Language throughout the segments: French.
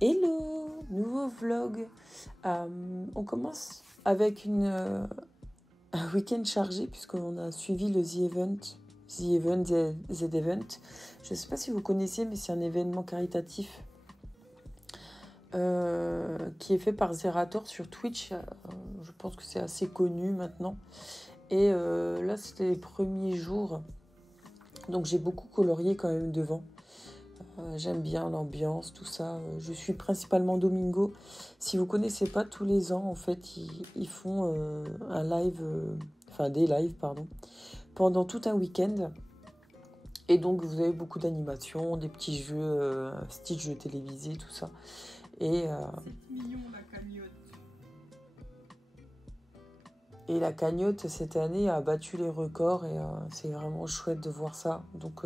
Hello, nouveau vlog. On commence avec un week-end chargé puisqu'on a suivi le The Event. Je ne sais pas si vous connaissez, mais c'est un événement caritatif qui est fait par Zerator sur Twitch. Je pense que c'est assez connu maintenant. Et là, c'était les premiers jours. Donc j'ai beaucoup colorié quand même devant. J'aime bien l'ambiance, tout ça. Je suis principalement Domingo. Si vous connaissez pas, tous les ans, en fait, ils font un live, des lives, pardon, pendant tout un week-end. Et donc, vous avez beaucoup d'animations, des petits jeux, style jeux télévisés, tout ça. Et, c'est mignon, la cagnotte. Et la cagnotte, cette année, a battu les records et c'est vraiment chouette de voir ça. Donc,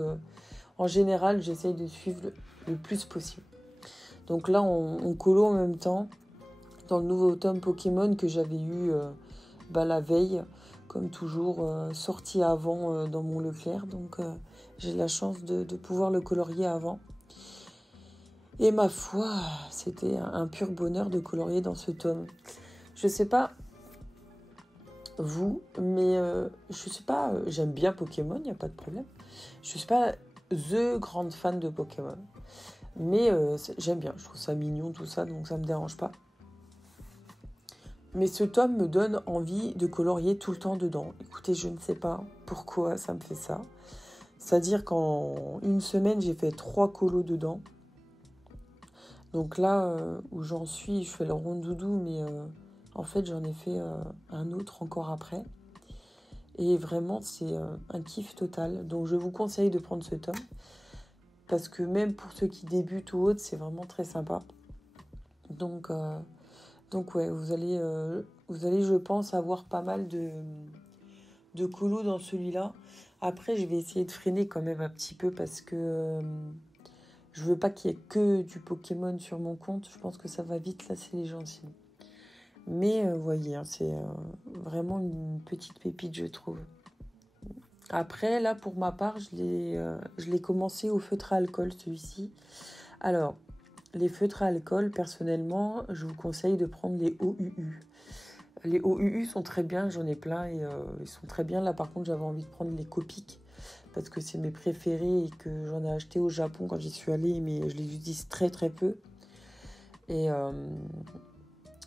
en général, j'essaye de suivre le plus possible. Donc là, on colo en même temps dans le nouveau tome Pokémon que j'avais eu la veille, comme toujours, sorti avant dans mon Leclerc. Donc, j'ai la chance de pouvoir le colorier avant. Et ma foi, c'était un pur bonheur de colorier dans ce tome. Je sais pas vous, mais je sais pas, j'aime bien Pokémon, il n'y a pas de problème. Je suis pas the grande fan de Pokémon. Mais j'aime bien, je trouve ça mignon tout ça, donc ça me dérange pas. Mais ce tome me donne envie de colorier tout le temps dedans. Écoutez, je ne sais pas pourquoi ça me fait ça. C'est-à-dire qu'en une semaine, j'ai fait 3 colos dedans. Donc là, où j'en suis, je fais le rondoudou, mais en fait, j'en ai fait un autre encore après. Et vraiment, c'est un kiff total. Donc je vous conseille de prendre ce tome. Parce que même pour ceux qui débutent ou autres, c'est vraiment très sympa. Donc ouais, vous allez, je pense, avoir pas mal de colos dans celui-là. Après, je vais essayer de freiner quand même un petit peu parce que je veux pas qu'il y ait que du Pokémon sur mon compte. Je pense que ça va vite lasser les gens sinon. Mais voyez, hein, c'est vraiment une petite pépite, je trouve. Après, là, pour ma part, je l'ai commencé au feutre à alcool, celui-ci. Alors, les feutres à alcool, personnellement, je vous conseille de prendre les OUU. Les OUU sont très bien, j'en ai plein et ils sont très bien. Là, par contre, j'avais envie de prendre les Copic parce que c'est mes préférés et que j'en ai acheté au Japon quand j'y suis allée, mais je les utilise très très peu.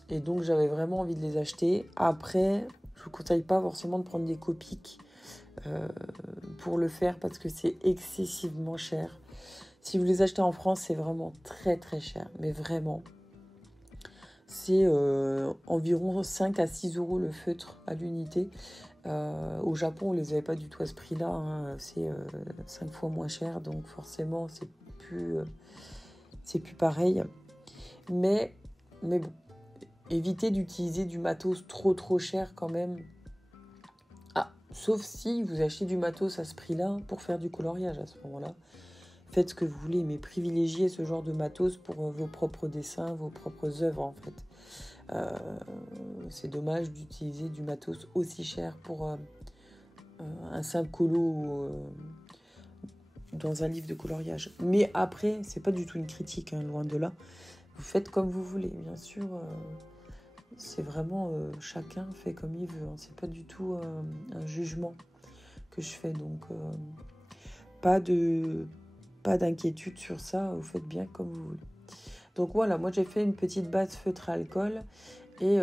Et donc, j'avais vraiment envie de les acheter. Après, je vous conseille pas forcément de prendre des Copic pour le faire parce que c'est excessivement cher. Si vous les achetez en France, c'est vraiment très très cher, mais vraiment. C'est environ 5 à 6 euros le feutre à l'unité. Au Japon, on les avait pas du tout à ce prix-là. Hein. C'est 5 fois moins cher, donc forcément, c'est plus pareil. Mais bon, évitez d'utiliser du matos trop cher quand même. Ah, sauf si vous achetez du matos à ce prix-là pour faire du coloriage à ce moment-là. Faites ce que vous voulez, mais privilégiez ce genre de matos pour vos propres dessins, vos propres œuvres en fait. C'est dommage d'utiliser du matos aussi cher pour un simple colo dans un livre de coloriage. Mais après, c'est pas du tout une critique, hein, loin de là. Vous faites comme vous voulez, bien sûr. C'est vraiment chacun fait comme il veut. Hein. C'est pas du tout un jugement que je fais, donc pas d'inquiétude sur ça. Vous faites bien comme vous voulez. Donc voilà, moi j'ai fait une petite base feutre à alcool et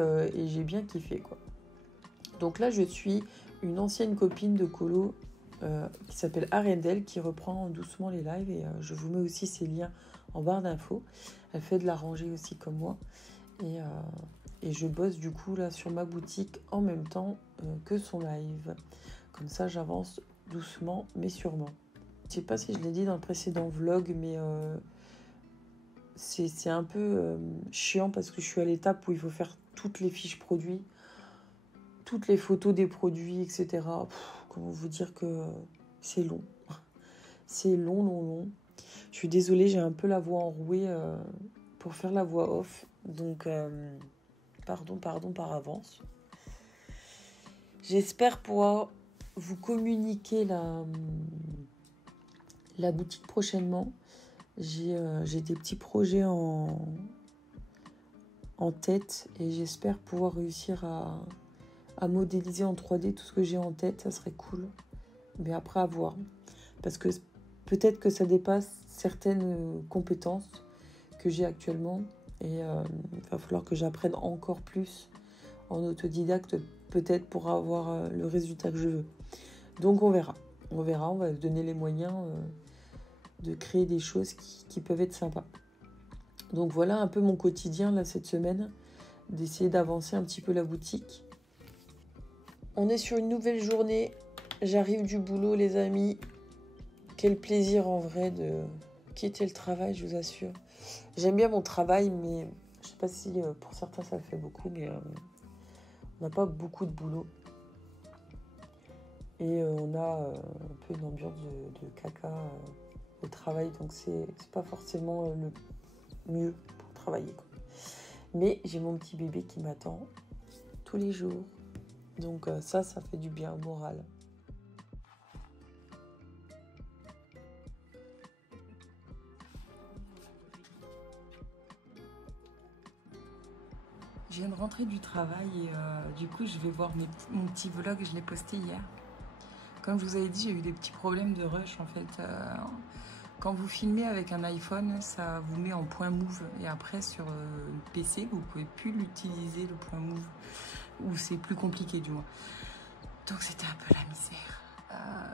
j'ai bien kiffé quoi. Donc là je suis une ancienne copine de colo qui s'appelle Arendelle qui reprend doucement les lives et je vous mets aussi ses liens en barre d'infos. Elle fait de la rangée aussi comme moi et je bosse du coup là sur ma boutique en même temps que son live. Comme ça j'avance doucement mais sûrement. Je sais pas si je l'ai dit dans le précédent vlog mais c'est un peu chiant parce que je suis à l'étape où il faut faire toutes les fiches produits, toutes les photos des produits, etc. Comment vous dire que c'est long. C'est long. Je suis désolée, j'ai un peu la voix enrouée pour faire la voix off. Donc, pardon par avance. J'espère pouvoir vous communiquer la boutique prochainement. J'ai des petits projets en tête et j'espère pouvoir réussir à modéliser en 3D tout ce que j'ai en tête. Ça serait cool. Mais après, à voir. Parce que peut-être que ça dépasse certaines compétences que j'ai actuellement. Et il va falloir que j'apprenne encore plus en autodidacte, peut-être pour avoir le résultat que je veux. Donc on verra. On va se donner les moyens de créer des choses qui peuvent être sympas. Donc voilà un peu mon quotidien là cette semaine, d'essayer d'avancer un petit peu la boutique. On est sur une nouvelle journée. J'arrive du boulot, les amis. Quel plaisir en vrai de quitter le travail, je vous assure. J'aime bien mon travail, mais je sais pas si pour certains ça le fait beaucoup, mais on n'a pas beaucoup de boulot. Et on a un peu une ambiance de caca au travail, donc c'est pas forcément le mieux pour travailler, quoi. Mais j'ai mon petit bébé qui m'attend tous les jours. Donc ça fait du bien au moral. Je viens de rentrer du travail et du coup je vais voir mon petit vlog, je l'ai posté hier. Comme je vous avais dit, j'ai eu des petits problèmes de rush en fait. Quand vous filmez avec un iPhone, ça vous met en point move. Et après sur PC, vous pouvez plus l'utiliser le point move. Ou c'est plus compliqué du moins. Donc c'était un peu la misère.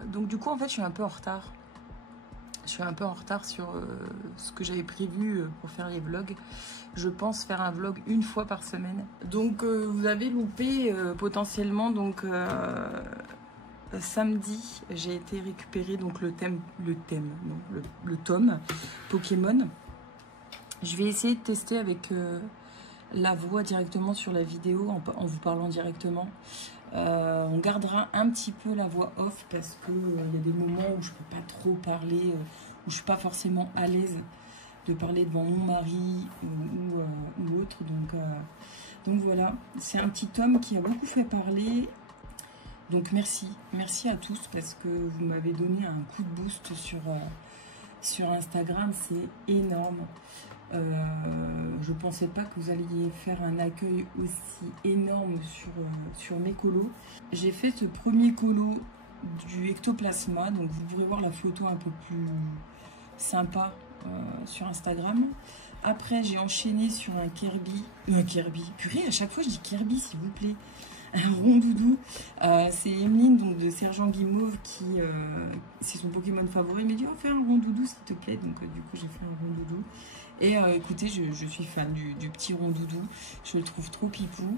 Donc du coup en fait je suis un peu en retard. Je suis un peu en retard sur ce que j'avais prévu pour faire les vlogs. Je pense faire un vlog une fois par semaine. Donc vous avez loupé potentiellement donc samedi j'ai été récupérer donc le tome Pokémon. Je vais essayer de tester avec la voix directement sur la vidéo en vous parlant directement. On gardera un petit peu la voix off parce que y a des moments où je peux pas trop parler, où je suis pas forcément à l'aise de parler devant mon mari ou autre. Donc voilà, c'est un petit tome qui a beaucoup fait parler. Donc merci à tous parce que vous m'avez donné un coup de boost sur Instagram, c'est énorme. Je pensais pas que vous alliez faire un accueil aussi énorme sur mes colos. J'ai fait ce premier colo du ectoplasma, donc vous pourrez voir la photo un peu plus sympa sur Instagram. Après j'ai enchaîné sur un Kirby, purée à chaque fois je dis Kirby s'il vous plaît, un rondoudou. C'est Emeline donc de Sergent Guimauve qui c'est son Pokémon favori. Il m'a dit oh fais un rondoudou s'il te plaît, donc du coup j'ai fait un rondoudou. Et écoutez, je suis fan du petit rondoudou. Je le trouve trop pipou.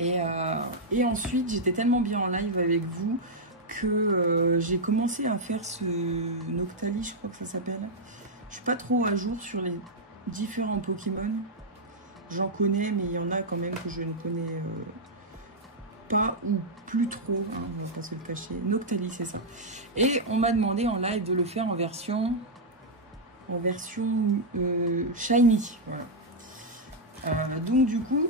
Et ensuite, j'étais tellement bien en live avec vous que j'ai commencé à faire ce Noctali, je crois que ça s'appelle. Je suis pas trop à jour sur les différents Pokémon. J'en connais, mais il y en a quand même que je ne connais pas ou plus trop. Hein, on va pas se le cacher. Noctali, c'est ça. Et on m'a demandé en live de le faire en version shiny. Voilà. Donc du coup,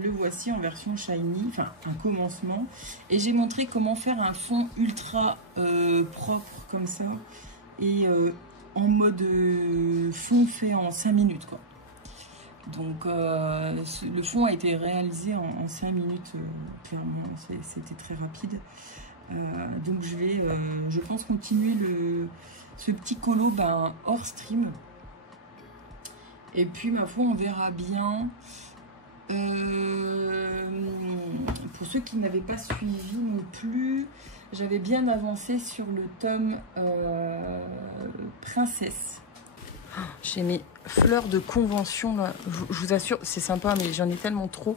le voici en version shiny, enfin un commencement. Et j'ai montré comment faire un fond ultra propre comme ça. Et en mode fond fait en 5 minutes quoi. Donc le fond a été réalisé en 5 minutes, clairement, c'était très rapide. Donc je pense continuer ce petit colo hors stream. Et puis ma foi on verra bien. Pour ceux qui n'avaient pas suivi non plus, j'avais bien avancé sur le tome Princesse. J'ai mes fleurs de convention là, je vous assure, c'est sympa, mais j'en ai tellement trop.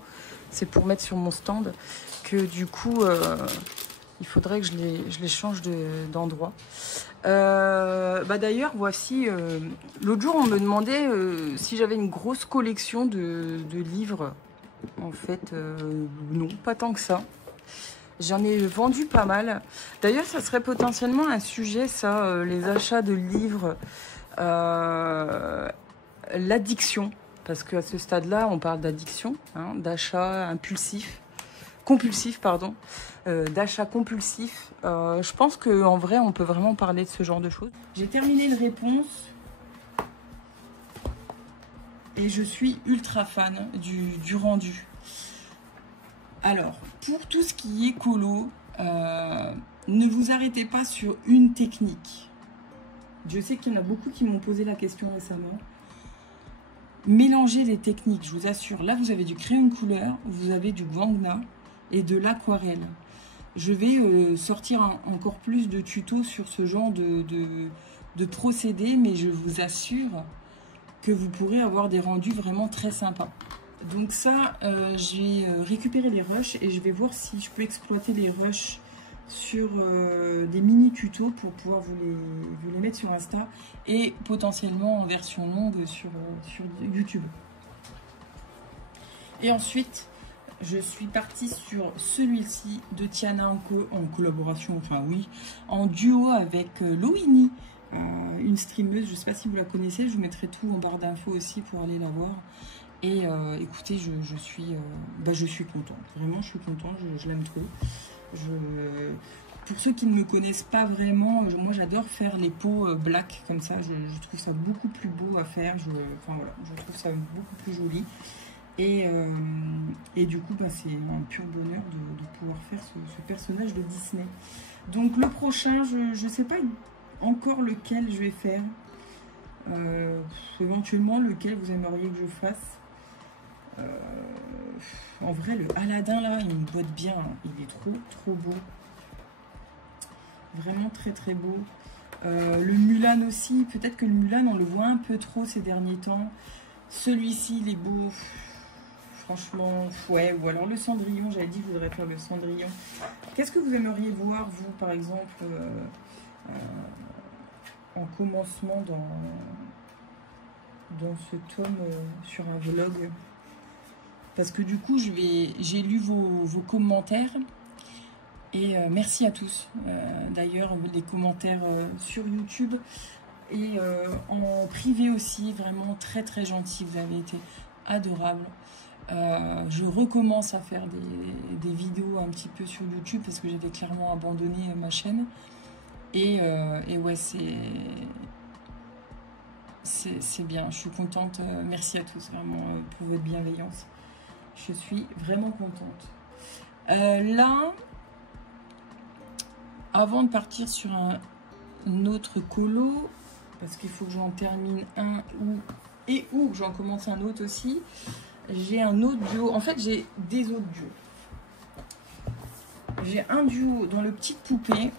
C'est pour mettre sur mon stand que du coup, il faudrait que je les change d'endroit. D'ailleurs, voici. L'autre jour, on me demandait si j'avais une grosse collection de livres. En fait, non, pas tant que ça. J'en ai vendu pas mal. D'ailleurs, ça serait potentiellement un sujet, ça, les achats de livres. L'addiction, parce qu'à ce stade-là, on parle d'addiction, hein, d'achat impulsif. compulsif, pardon, d'achat compulsif. Je pense qu'en vrai, on peut vraiment parler de ce genre de choses. J'ai terminé une réponse et je suis ultra fan du rendu. Alors, pour tout ce qui est colo, ne vous arrêtez pas sur une technique. Je sais qu'il y en a beaucoup qui m'ont posé la question récemment. Mélangez les techniques, je vous assure. Là, vous avez du crayon de couleur, vous avez du guangna et de l'aquarelle. Je vais sortir encore plus de tutos sur ce genre de procédés, mais je vous assure que vous pourrez avoir des rendus vraiment très sympas. Donc ça, j'ai récupéré les rushs et je vais voir si je peux exploiter les rushs sur des mini tutos pour pouvoir vous les mettre sur Insta et potentiellement en version longue sur YouTube. Et ensuite, je suis partie sur celui-ci de Tiana en collaboration, enfin oui, en duo avec Loini, une streameuse. Je ne sais pas si vous la connaissez, je vous mettrai tout en barre d'infos aussi pour aller la voir. Et écoutez, je suis contente, vraiment je suis contente, je l'aime trop. Pour ceux qui ne me connaissent pas vraiment, moi j'adore faire les peaux black comme ça, je trouve ça beaucoup plus beau à faire, enfin voilà, je trouve ça beaucoup plus joli. Et du coup, c'est un pur bonheur de pouvoir faire ce personnage de Disney. Donc le prochain, je ne sais pas encore lequel je vais faire. Éventuellement lequel vous aimeriez que je fasse. En vrai, le Aladdin là, il me botte bien, hein. Il est trop beau. Vraiment très beau. Le Mulan aussi, peut-être que le Mulan on le voit un peu trop ces derniers temps. Celui-ci il est beau. Franchement, ouais, ou alors le Cendrillon, j'avais dit que je voudrais faire le Cendrillon. Qu'est-ce que vous aimeriez voir, vous, par exemple, en commencement dans ce tome sur un vlog? Parce que du coup, j'ai lu vos commentaires. Et merci à tous. D'ailleurs, les commentaires sur YouTube et en privé aussi, vraiment très gentils. Vous avez été adorables. Je recommence à faire des vidéos un petit peu sur YouTube parce que j'avais clairement abandonné ma chaîne. Et ouais, c'est bien. Je suis contente. Merci à tous vraiment pour votre bienveillance. Je suis vraiment contente. Là, avant de partir sur un autre colo, parce qu'il faut que j'en termine un ou que j'en commence un autre aussi, j'ai un autre duo. En fait, j'ai des autres duos. J'ai un duo dans le Petite Poupée.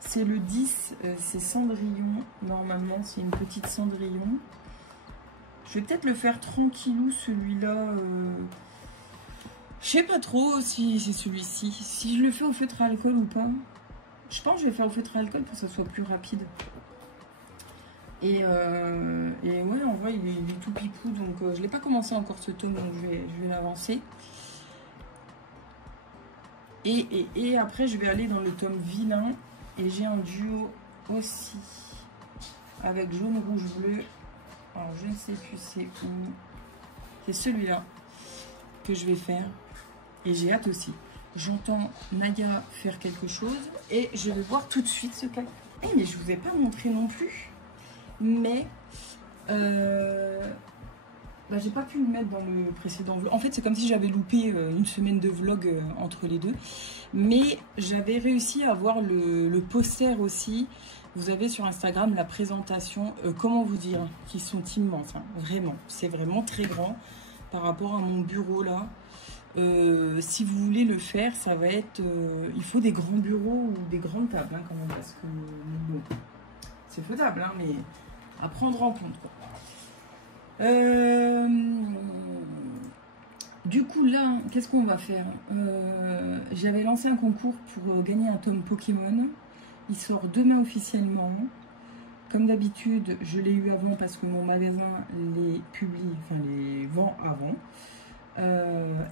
C'est le 10, c'est Cendrillon. Normalement, c'est une petite Cendrillon. Je vais peut-être le faire tranquillou, celui-là. Je sais pas trop si c'est celui-ci. Si je le fais au feutre à alcool ou pas. Je pense que je vais faire au feutre à alcool pour que ça soit plus rapide. Et ouais, en vrai, il est tout pipou. Donc, je ne l'ai pas commencé encore ce tome, donc je vais l'avancer. Et après, je vais aller dans le tome vilain. Et j'ai un duo aussi avec jaune, rouge, bleu. Alors, je ne sais plus c'est où. C'est celui-là que je vais faire. Et j'ai hâte aussi. J'entends Naya faire quelque chose. Et je vais voir tout de suite ce qu'elle... mais je ne vous ai pas montré non plus. Mais j'ai pas pu le mettre dans le précédent vlog. En fait, c'est comme si j'avais loupé une semaine de vlog entre les deux. Mais j'avais réussi à avoir le poster aussi. Vous avez sur Instagram la présentation, comment vous dire, qui sont immenses. Hein, vraiment, c'est vraiment très grand par rapport à mon bureau là. Si vous voulez le faire, ça va être... il faut des grands bureaux ou des grandes tables hein, quand même. Parce que bon, c'est faisable, hein, mais à prendre en compte, quoi. Du coup là, qu'est-ce qu'on va faire? J'avais lancé un concours pour gagner un tome Pokémon. Il sort demain officiellement. Comme d'habitude, je l'ai eu avant parce que mon magasin les publie, enfin les vend avant.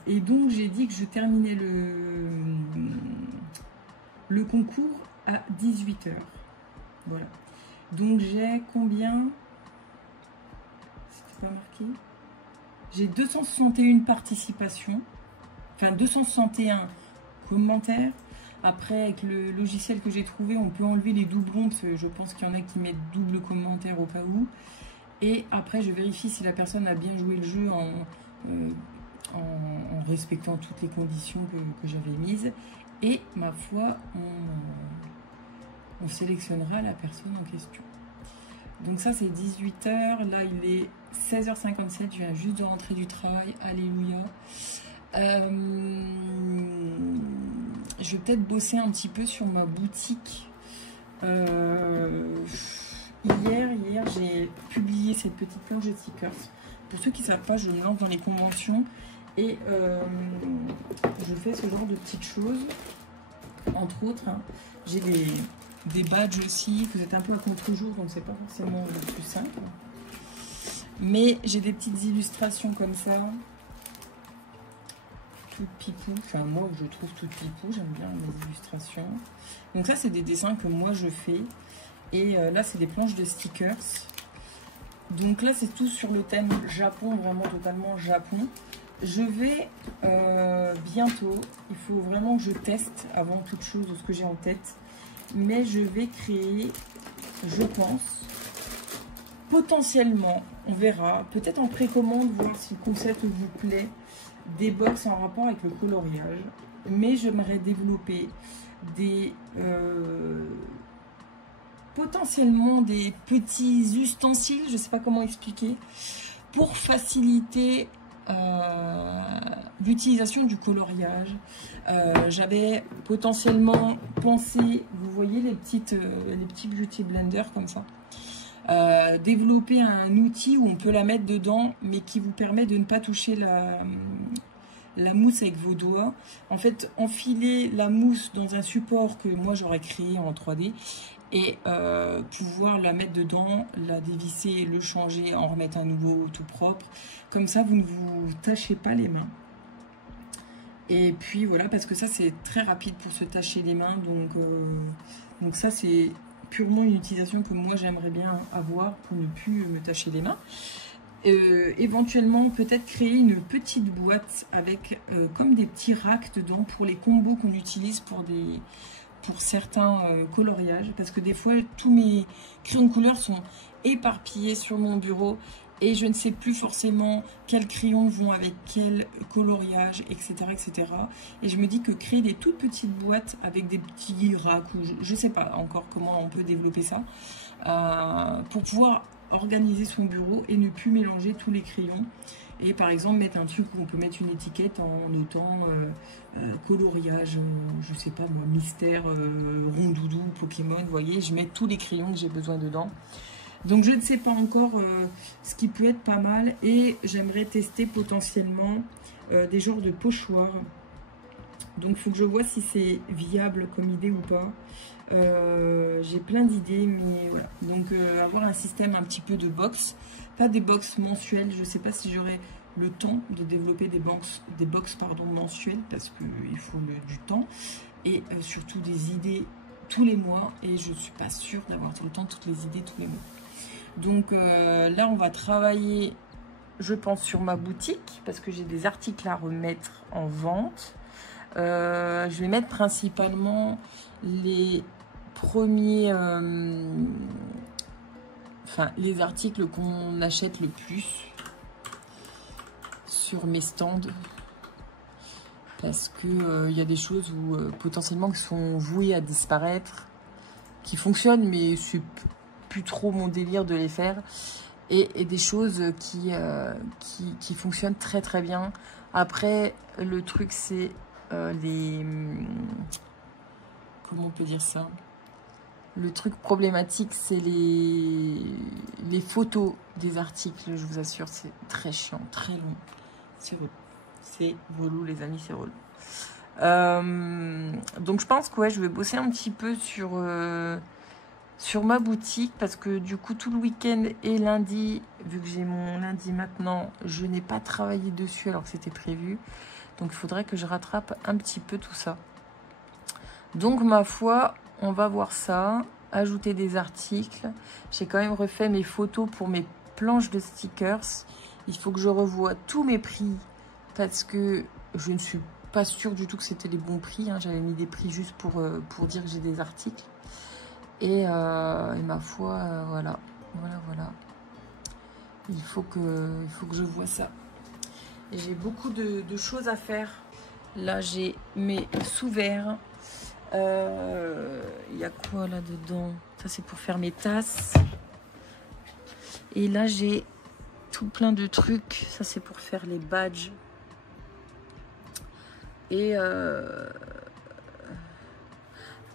Et donc j'ai dit que je terminais le concours à 18 h. Voilà. Donc j'ai combien? C'était pas marqué. J'ai 261 participations. enfin 261 commentaires. Après, avec le logiciel que j'ai trouvé, on peut enlever les doublons, parce que je pense qu'il y en a qui mettent double commentaire au cas où. Et après, je vérifie si la personne a bien joué le jeu en respectant toutes les conditions que j'avais mises. Et ma foi, on sélectionnera la personne en question. Donc ça, c'est 18 h. Là, il est 16h57. Je viens juste de rentrer du travail. Alléluia. Je vais peut-être bosser un petit peu sur ma boutique. Hier, j'ai publié cette petite planche de stickers. Pour ceux qui ne savent pas, je me lance dans les conventions et je fais ce genre de petites choses. Entre autres, hein, j'ai des badges aussi. Vous êtes un peu à contre-jour, donc c'est pas forcément le plus simple. Mais j'ai des petites illustrations comme ça. Toutes pipou. Enfin, moi, je trouve toutes pipou. J'aime bien les illustrations. Donc ça, c'est des dessins que moi, je fais. Et là, c'est des planches de stickers. Donc là, c'est tout sur le thème Japon, vraiment totalement Japon. Je vais bientôt, il faut vraiment que je teste avant toute chose ce que j'ai en tête. Mais je vais créer, je pense, potentiellement, on verra, peut-être en précommande, voir si le concept vous plaît, des box en rapport avec le coloriage. Mais j'aimerais développer des... potentiellement des petits ustensiles, je ne sais pas comment expliquer, pour faciliter l'utilisation du coloriage. J'avais potentiellement pensé, vous voyez les petits beauty blenders comme ça, développer un outil où on peut la mettre dedans, mais qui vous permet de ne pas toucher la mousse avec vos doigts. En fait, enfiler la mousse dans un support que moi j'aurais créé en 3D et pouvoir la mettre dedans, la dévisser, le changer, en remettre un nouveau tout propre. Comme ça, vous ne vous tâchez pas les mains. Et puis voilà, parce que ça, c'est très rapide pour se tâcher les mains. Donc ça, c'est purement une utilisation que moi, j'aimerais bien avoir pour ne plus me tâcher les mains. Éventuellement, peut-être créer une petite boîte avec comme des petits racks dedans pour les combos qu'on utilise pour certains coloriages, parce que des fois tous mes crayons de couleur sont éparpillés sur mon bureau et je ne sais plus forcément quels crayons vont avec quel coloriage, etc., etc. Et je me dis que créer des toutes petites boîtes avec des petits racks, ou je ne sais pas encore comment on peut développer ça, pour pouvoir organiser son bureau et ne plus mélanger tous les crayons. Et par exemple mettre un truc où on peut mettre une étiquette en notant coloriage, je sais pas moi, mystère, rondoudou, Pokémon, vous voyez, je mets tous les crayons que j'ai besoin dedans. Donc je ne sais pas encore ce qui peut être pas mal, et j'aimerais tester potentiellement des genres de pochoirs. Donc il faut que je vois si c'est viable comme idée ou pas. J'ai plein d'idées, mais voilà. Donc avoir un système un petit peu de box, pas des box mensuelles. Je sais pas si j'aurai le temps de développer des box mensuelles, parce qu'il faut du temps et surtout des idées tous les mois, et je suis pas sûre d'avoir tout le temps toutes les idées tous les mois. Donc là on va travailler, je pense, sur ma boutique, parce que j'ai des articles à remettre en vente. Je vais mettre principalement les premiers, les articles qu'on achète le plus sur mes stands, parce que y a des choses où potentiellement qui sont vouées à disparaître, qui fonctionnent, mais c'est plus trop mon délire de les faire, et des choses qui fonctionnent très très bien. Après, le truc, c'est comment on peut dire ça, le truc problématique, c'est les photos des articles. Je vous assure, c'est très chiant, très long, c'est relou. C'est relou, les amis, c'est relou. Donc je pense que ouais, je vais bosser un petit peu sur ma boutique, parce que du coup tout le week-end et lundi, vu que j'ai mon lundi maintenant, je n'ai pas travaillé dessus alors que c'était prévu. Donc il faudrait que je rattrape un petit peu tout ça. Donc ma foi, on va voir ça. Ajouter des articles. J'ai quand même refait mes photos pour mes planches de stickers. Il faut que je revoie tous mes prix, parce que je ne suis pas sûre du tout que c'était les bons prix. Hein. J'avais mis des prix juste pour dire que j'ai des articles. Et ma foi, voilà. Voilà. Il faut que je vois ça. J'ai beaucoup de choses à faire. Là, j'ai mes sous-verres. Il y a quoi là-dedans? Ça, c'est pour faire mes tasses. Et là, j'ai tout plein de trucs. Ça, c'est pour faire les badges. Et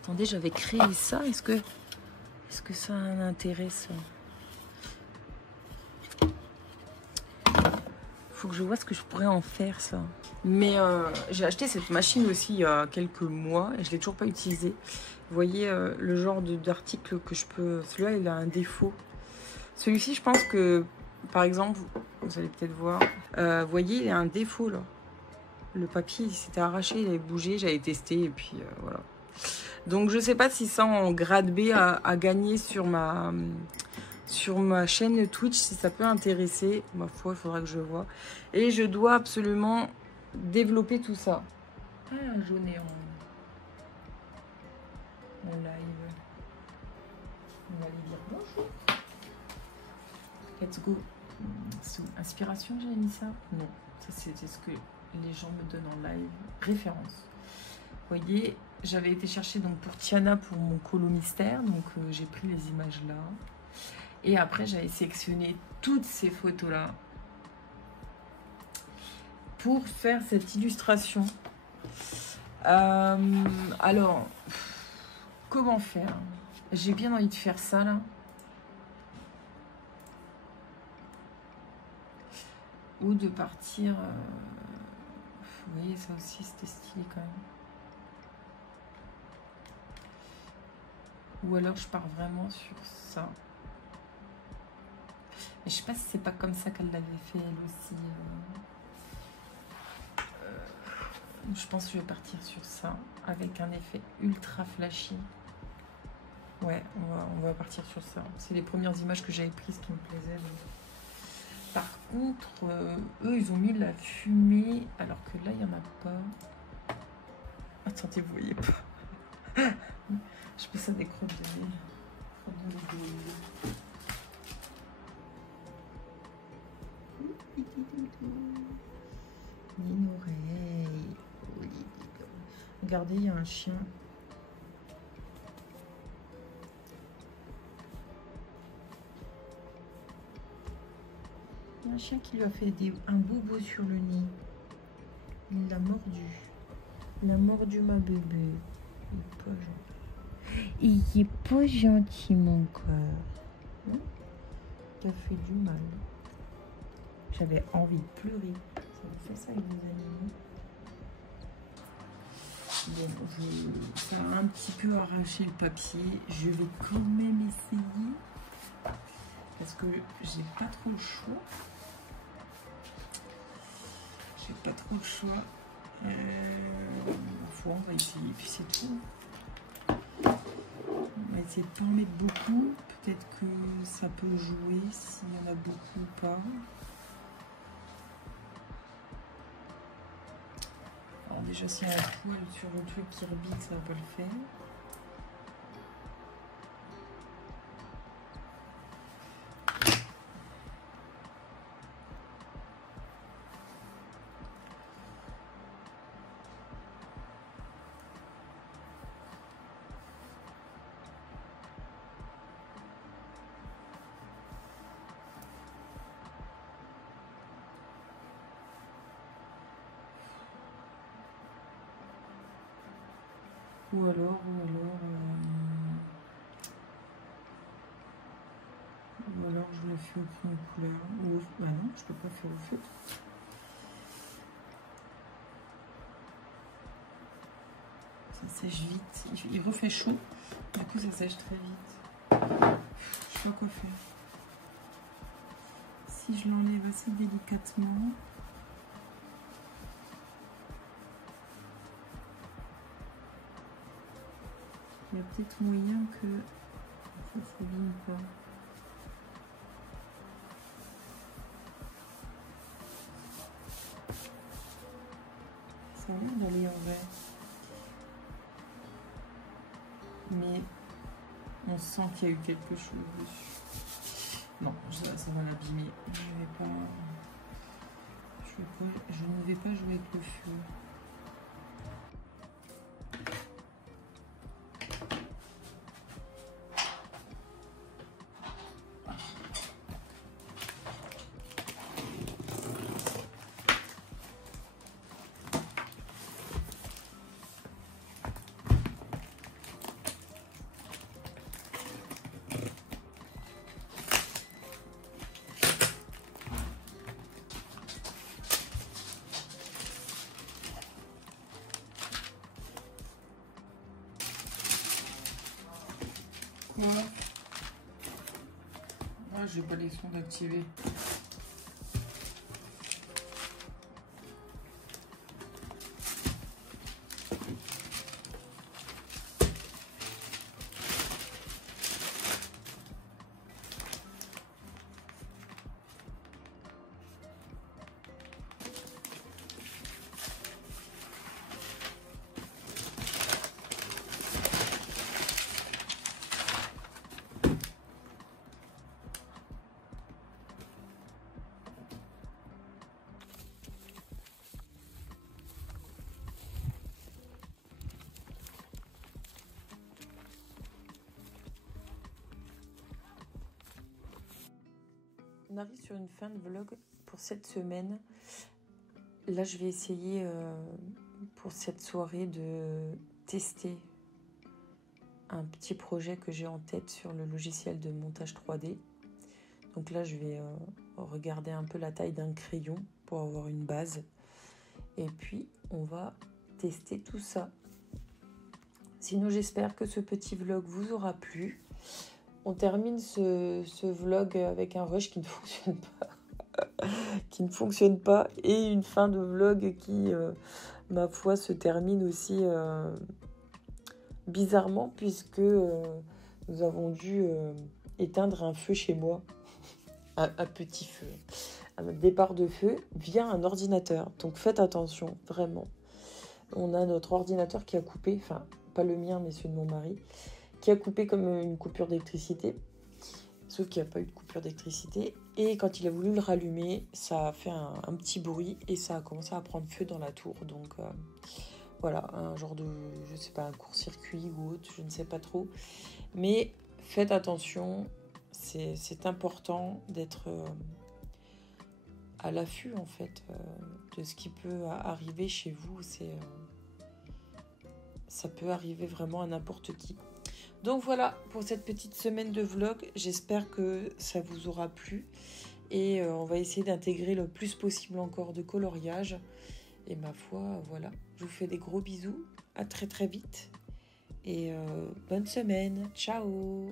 attendez, j'avais créé ça. Est-ce que ça a un intérêt, ça? Faut que je vois ce que je pourrais en faire, ça. Mais j'ai acheté cette machine aussi il y a quelques mois et je l'ai toujours pas utilisée. Vous voyez le genre d'article que je peux... Celui-là, il a un défaut. Celui-ci, je pense que, par exemple, vous allez peut-être voir, vous voyez, il a un défaut, là. Le papier, il s'était arraché, il avait bougé, j'avais testé et puis voilà. Donc, je sais pas si ça, en grade B, a gagné sur ma chaîne Twitch, si ça peut intéresser. Ma foi, il faudra que je vois. Et je dois absolument développer tout ça. Ah, jaune et en live. On va lui dire bonjour. Let's go. Sous inspiration, j'ai mis ça? Non, ça c'était ce que les gens me donnent en live. Référence. Vous voyez, j'avais été chercher donc pour Tiana pour mon colo mystère. Donc j'ai pris les images là. Et après, j'avais sélectionné toutes ces photos-là pour faire cette illustration. Alors, comment faire? J'ai bien envie de faire ça, là. Ou de partir... Vous voyez, ça aussi, c'était stylé quand même. Ou alors, je pars vraiment sur ça. Mais je sais pas si c'est pas comme ça qu'elle l'avait fait elle aussi. Je pense que je vais partir sur ça avec un effet ultra flashy. Ouais, on va partir sur ça. C'est les premières images que j'avais prises qui me plaisaient. Donc. Par contre, eux, ils ont mis la fumée, alors que là, il n'y en a pas. Attendez, vous voyez pas. Je fais ça des crottes de nez. Une oreille. Regardez, il y a un chien. Il y a un chien qui lui a fait un bobo sur le nez. Il l'a mordu. Il a mordu ma bébé. Il est pas gentil. Il est pas gentil, mon cœur. Il a fait du mal. J'avais envie de pleurer. Ça me fait ça avec des animaux. Bon, ça a un petit peu arraché le papier. Je vais quand même essayer. Parce que j'ai pas trop le choix. J'ai pas trop le choix. On va essayer, puis c'est tout. On va essayer de pas en mettre beaucoup. Peut-être que ça peut jouer s'il y en a beaucoup ou pas. Alors déjà, s'il y a un poil sur le truc qui rebique, ça va pas le faire. Ou alors je le fais au crayon couleur. Ou, bah non, je peux pas faire au feu. Ça sèche vite. Il refait chaud. Du coup, ça sèche très vite. Je sais pas quoi faire. Si je l'enlève assez délicatement. Il y a peut-être moyen que ça ne s'abîme pas. Ça a l'air d'aller. mais on sent qu'il y a eu quelque chose dessus. Non, ça va l'abîmer. Je ne vais pas jouer avec le feu. Voilà. Ah, j'ai pas les sons d'activer. On arrive sur une fin de vlog pour cette semaine. Là, je vais essayer pour cette soirée de tester un petit projet que j'ai en tête sur le logiciel de montage 3D. Donc là, je vais regarder un peu la taille d'un crayon pour avoir une base. Et puis, on va tester tout ça. Sinon, j'espère que ce petit vlog vous aura plu. On termine ce vlog avec un rush qui ne fonctionne pas. Qui ne fonctionne pas. Et une fin de vlog qui, ma foi, se termine aussi bizarrement. Puisque nous avons dû éteindre un feu chez moi. Un petit feu. Un départ de feu via un ordinateur. Donc faites attention, vraiment. On a notre ordinateur qui a coupé. Enfin, pas le mien, mais celui de mon mari. Qui a coupé comme une coupure d'électricité, sauf qu'il n'y a pas eu de coupure d'électricité. Et quand il a voulu le rallumer, ça a fait un petit bruit et ça a commencé à prendre feu dans la tour. Donc voilà, un genre de, je sais pas, un court-circuit ou autre, je ne sais pas trop. Mais faites attention, c'est important d'être à l'affût en fait de ce qui peut arriver chez vous. Ça peut arriver vraiment à n'importe qui. Donc voilà pour cette petite semaine de vlog. J'espère que ça vous aura plu. Et on va essayer d'intégrer le plus possible encore de coloriage. Et ma foi, voilà. Je vous fais des gros bisous. À très très vite. Et bonne semaine. Ciao.